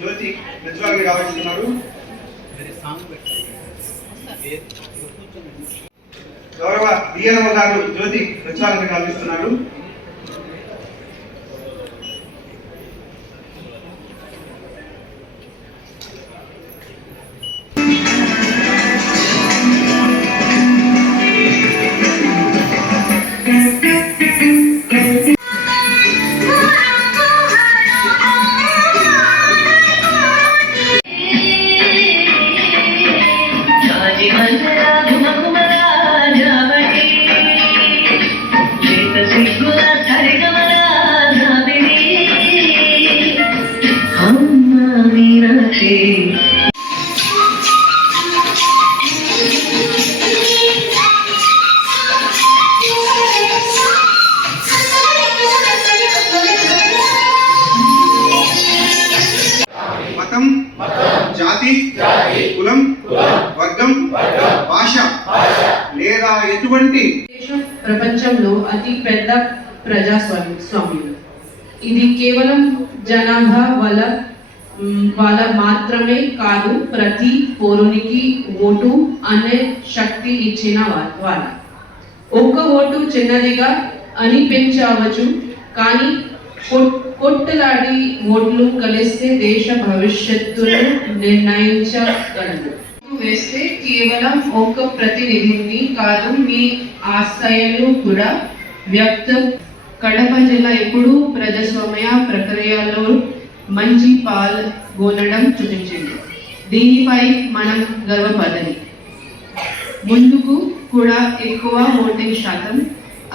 జ్యోతి ప్రజ్వాలకి రావాల్స్తున్నారు గౌరవ డిఎన్ఓ గారు జ్యోతి ప్రజ్వాలకి కల్పిస్తున్నారు జాతి కులం వర్గం భాష లేదా ఎటువంటి ప్రపంచంలో అతి పెద్ద ప్రజాస్వామ్య స్వామ్యం ఇది కేవలం జనాభా వల్ల వాళ్ళ మాత్రమే కాదు ప్రతి పౌరునికి ఓటు అనే శక్తి ఇచ్చిన వాళ్ళ ఒక్క ఓటు చిన్నదిగా అనిపించవచ్చు కానీ కొట్టలాడి ఓట్లు కలిస్తే దేశ భవిష్యత్తును నిర్ణయించగలదు. వేస్తే కేవలం ఒక ప్రతినిధిని కాదు మీ ఆశయాలు కూడా వ్యక్తం. కడప జిల్లా ఎప్పుడూ ప్రజాస్వామ్య ప్రక్రియలో మంచి పాల్గొనడం చూపించింది. దీనిపై మనం గర్వపడాలి ముందుకు కూడా ఎక్కువ ఓటింగ్ శాతం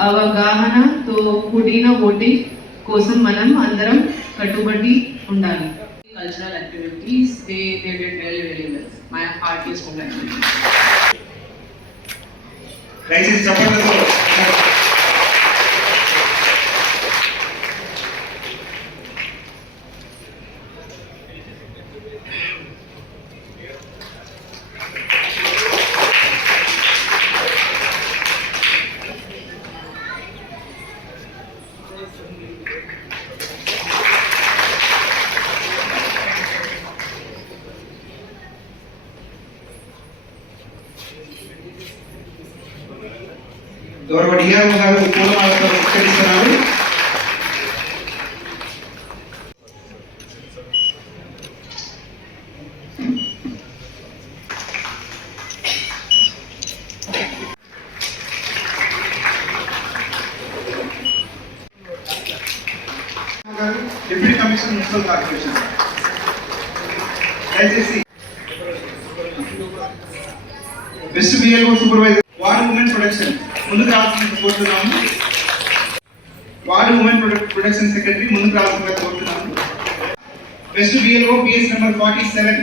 అవగాహనతో కూడిన ఓటింగ్ కోసం మనం అందరం కట్టుబడి ఉండాలి. Cultural activities, they, they did really well. My heartiest congratulations. దయచేసి చెప్పడంతో గౌరవ డిఆర్ఓ గారు పూలమాలతో సత్కరిస్తున్నారు డిప్యూటీ కమిషనర్ మున్సిపల్ కార్పొరేషన్ దయచేసి best BLO supervisor ward women production ముందుకు రావాల్సింది కోరుతున్నాము వార్డ్ ఉమెన్ ప్రొడక్షన్ సెక్రటరీ ముందుకు రావాల్సిందిగా కోరుతున్నాము best BLO BS number forty seven